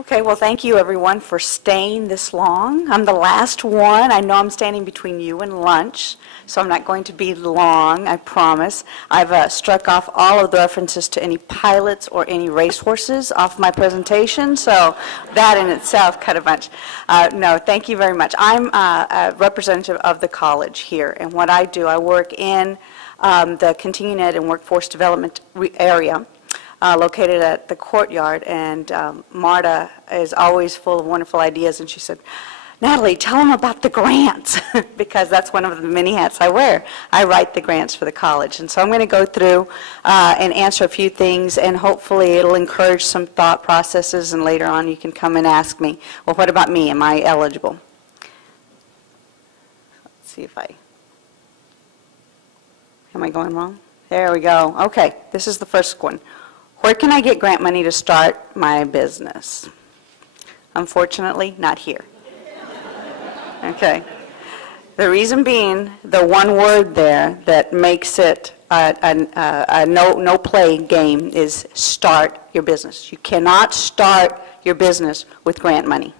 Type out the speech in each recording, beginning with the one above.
Okay, well, thank you everyone for staying this long. I'm the last one. I know I'm standing between you and lunch, so I'm not going to be long, I promise. I've struck off all of the references to any pilots or any racehorses off my presentation, so that in itself cut a bunch. No, thank you very much. I'm a representative of the college here, and what I do, I work in the continuing ed and workforce development area. Located at the courtyard, and Marta is always full of wonderful ideas, and she said, Natalie, tell them about the grants, because that's one of the many hats I wear. I write the grants for the college, and so I'm going to go through and answer a few things, and hopefully it'll encourage some thought processes, and later on you can come and ask me, well, what about me? Am I eligible? Let's see if am I going wrong? There we go. Okay, this is the first one. Where can I get grant money to start my business? Unfortunately, not here. Okay. The reason being, the one word there that makes it a no-play game is start your business. You cannot start your business with grant money.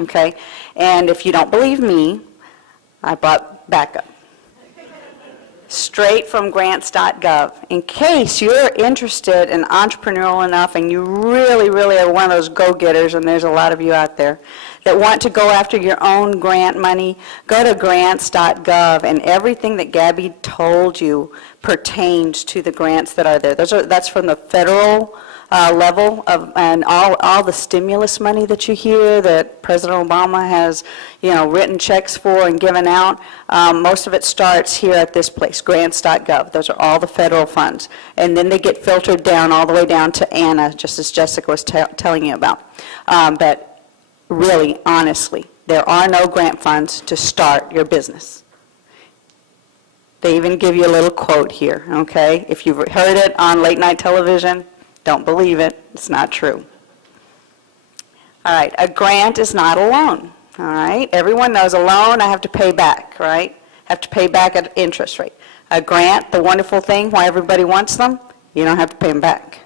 Okay? And if you don't believe me, I brought backup. Straight from grants.gov. In case you're interested and entrepreneurial enough and you really, really are one of those go-getters, and there's a lot of you out there, that want to go after your own grant money, go to grants.gov, and everything that Gabby told you pertains to the grants that are there. That's from the federal level of, and all the stimulus money that you hear that President Obama has, written checks for and given out. Most of it starts here at this place, grants.gov. Those are all the federal funds, and then they get filtered down all the way down to Anna, just as Jessica was telling you about. But really, honestly, there are no grant funds to start your business. They even give you a little quote here. Okay, if you've heard it on late night television, don't believe it. It's not true. All right. A grant is not a loan. All right. Everyone knows a loan I have to pay back, right? Have to pay back at interest rate. A grant, the wonderful thing, why everybody wants them, you don't have to pay them back.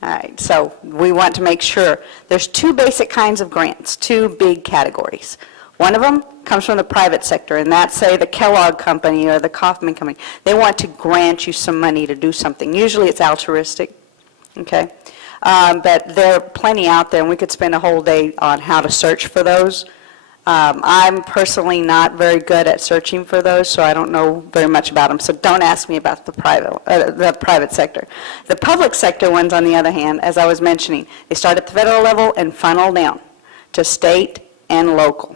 All right. So we want to make sure. There's two basic kinds of grants, two big categories. One of them comes from the private sector, and that's, say, the Kellogg Company or the Kauffman Company. They want to grant you some money to do something. Usually it's altruistic. Okay, but there are plenty out there, and we could spend a whole day on how to search for those. I'm personally not very good at searching for those, so I don't know very much about them. So don't ask me about the private sector. The public sector ones, on the other hand, as I was mentioning, they start at the federal level and funnel down to state and local.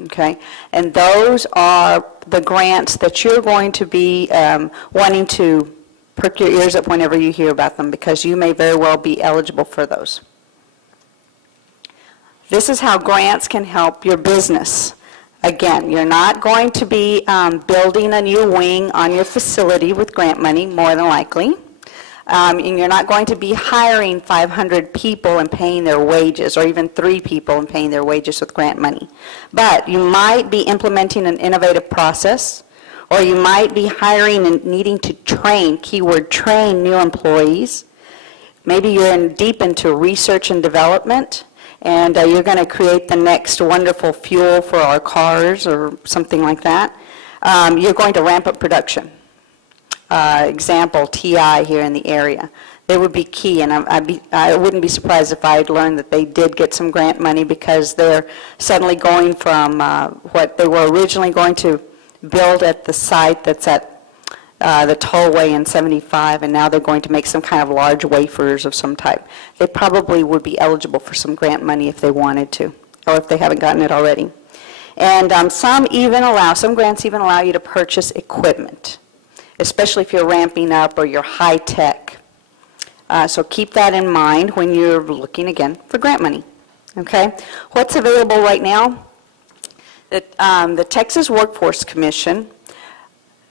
Okay, and those are the grants that you're going to be wanting to perk your ears up whenever you hear about them, because you may very well be eligible for those. This is how grants can help your business. Again, you're not going to be building a new wing on your facility with grant money, more than likely. And you're not going to be hiring 500 people and paying their wages, or even 3 people and paying their wages with grant money. But you might be implementing an innovative process, or you might be hiring and needing to train, keyword train, new employees. Maybe you're deep into research and development, and you're going to create the next wonderful fuel for our cars or something like that. You're going to ramp up production. Example, TI here in the area. They would be key, and I wouldn't be surprised if I'd learned that they did get some grant money, because they're suddenly going from what they were originally going to build at the site that's at the tollway in 75, and now they're going to make some kind of large wafers of some type. They probably would be eligible for some grant money if they wanted to, or if they haven't gotten it already. And some grants even allow you to purchase equipment, especially if you're ramping up or you're high tech. So keep that in mind when you're looking again for grant money. Okay? What's available right now? The Texas Workforce Commission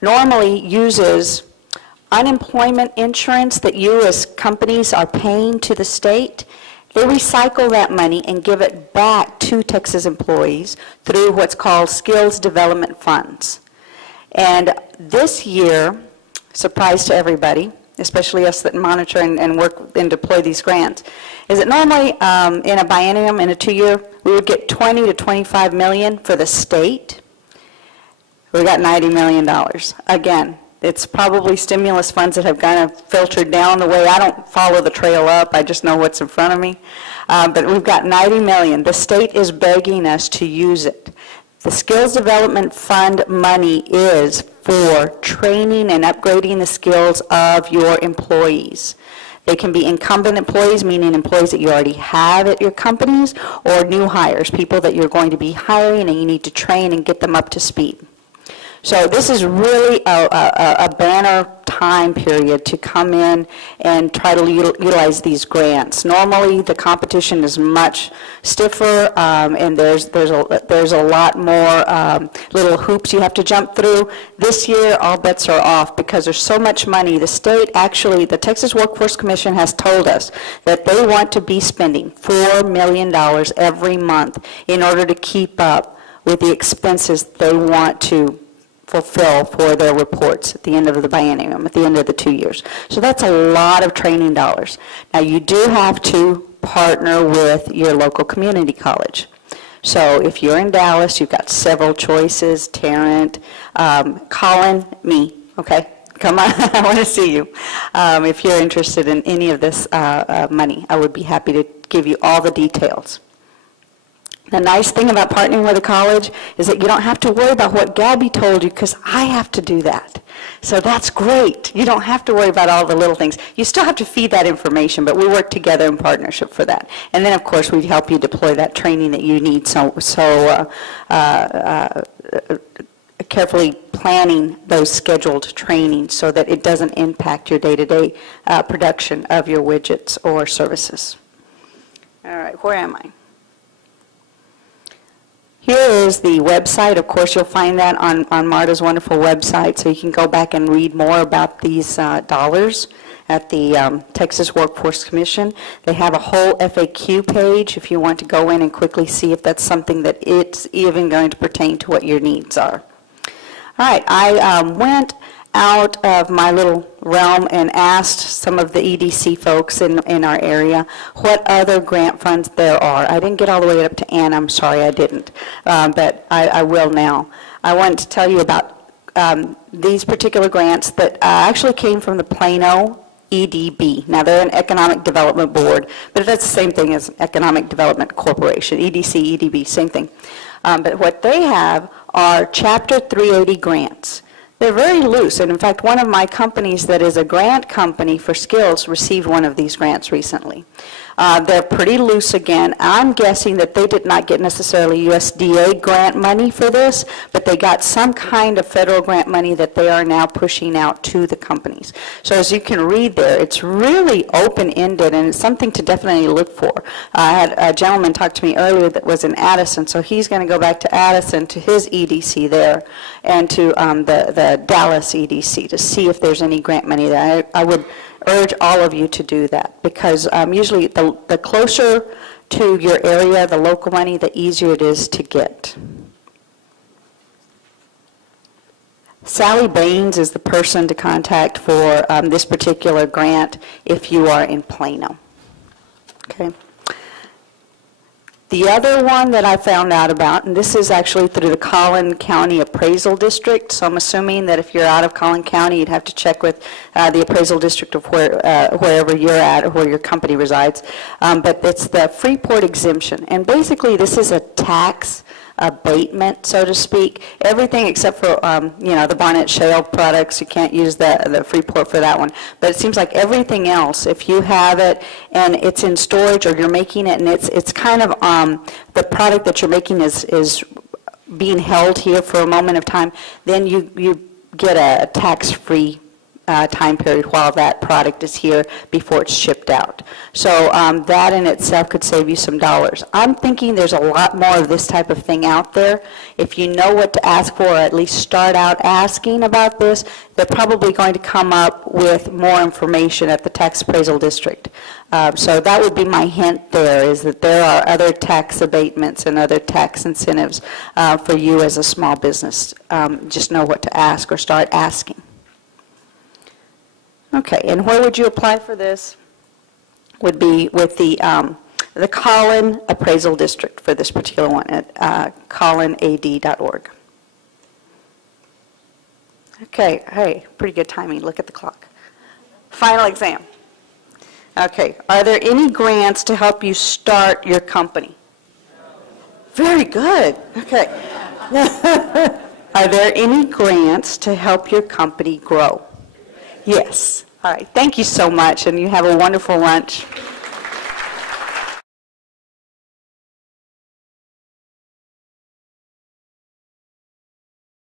normally uses unemployment insurance that you as companies are paying to the state. They recycle that money and give it back to Texas employees through what's called skills development funds. And this year, surprise to everybody, especially us that monitor and work and deploy these grants, is that normally in a biennium, in a 2-year, we would get 20 to 25 million for the state. We got $90 million. Again, it's probably stimulus funds that have kind of filtered down the way. I don't follow the trail up. I just know what's in front of me. But we've got $90 million. The state is begging us to use it. The Skills Development Fund money is for training and upgrading the skills of your employees. They can be incumbent employees, meaning employees that you already have at your companies, or new hires, people that you're going to be hiring and you need to train and get them up to speed. So this is really a banner time period to come in and try to utilize these grants. Normally, the competition is much stiffer, and there's a lot more little hoops you have to jump through. This year, all bets are off because there's so much money. The state actually, the Texas Workforce Commission has told us that they want to be spending $4 million every month in order to keep up with the expenses they want to fulfill for their reports at the end of the biennium, at the end of the 2 years. So that's a lot of training dollars. Now you do have to partner with your local community college. So if you're in Dallas, you've got several choices, Tarrant, Collin, me, okay? Come on, I want to see you. If you're interested in any of this money, I would be happy to give you all the details. The nice thing about partnering with a college is that you don't have to worry about what Gabby told you, because I have to do that. So that's great. You don't have to worry about all the little things. You still have to feed that information, but we work together in partnership for that. And then, of course, we help you deploy that training that you need, carefully planning those scheduled trainings so that it doesn't impact your day-to-day production of your widgets or services. All right, where am I? Here is the website. Of course, you'll find that on Marta's wonderful website, so you can go back and read more about these dollars at the Texas Workforce Commission. They have a whole FAQ page if you want to go in and quickly see if that's something that it's even going to pertain to what your needs are. All right, I went out of my little realm and asked some of the EDC folks in our area what other grant funds there are. I didn't get all the way up to Ann, I'm sorry I didn't, but I will now. I want to tell you about these particular grants that actually came from the Plano EDB. Now they're an Economic Development Board, but that's the same thing as Economic Development Corporation, EDC, EDB, same thing. But what they have are Chapter 380 grants. They're very loose, and in fact, one of my companies that is a grant company for skills received one of these grants recently. They're pretty loose again. I'm guessing that they did not get necessarily USDA grant money for this, but they got some kind of federal grant money that they are now pushing out to the companies. So as you can read there, it's really open-ended, and it's something to definitely look for. I had a gentleman talk to me earlier that was in Addison, so he's going to go back to Addison to his EDC there and to the Dallas EDC to see if there's any grant money there. I would urge all of you to do that, because usually the closer to your area, the local money, the easier it is to get. Sally Baines is the person to contact for this particular grant if you are in Plano. Okay. The other one that I found out about, and this is actually through the Collin County Appraisal District, so I'm assuming that if you're out of Collin County, you'd have to check with the appraisal district of wherever you're at or where your company resides. But it's the Freeport exemption, and basically this is a tax abatement, so to speak. Everything except for, the Barnett Shale products, you can't use the Freeport for that one. But it seems like everything else, if you have it and it's in storage or you're making it and it's kind of, the product that you're making is being held here for a moment of time, then you get a tax-free time period while that product is here before it's shipped out. So that in itself could save you some dollars. I'm thinking there's a lot more of this type of thing out there. If you know what to ask for, or at least start out asking about this, they're probably going to come up with more information at the tax appraisal district. So that would be my hint there, is that there are other tax abatements and other tax incentives for you as a small business. Just know what to ask or start asking. Okay, and where would you apply for this? Would be with the Collin Appraisal District for this particular one at collinad.org. Okay, hey, pretty good timing. Look at the clock. Final exam. Okay, are there any grants to help you start your company? Very good. Okay. Are there any grants to help your company grow? Yes. All right. Thank you so much, and you have a wonderful lunch.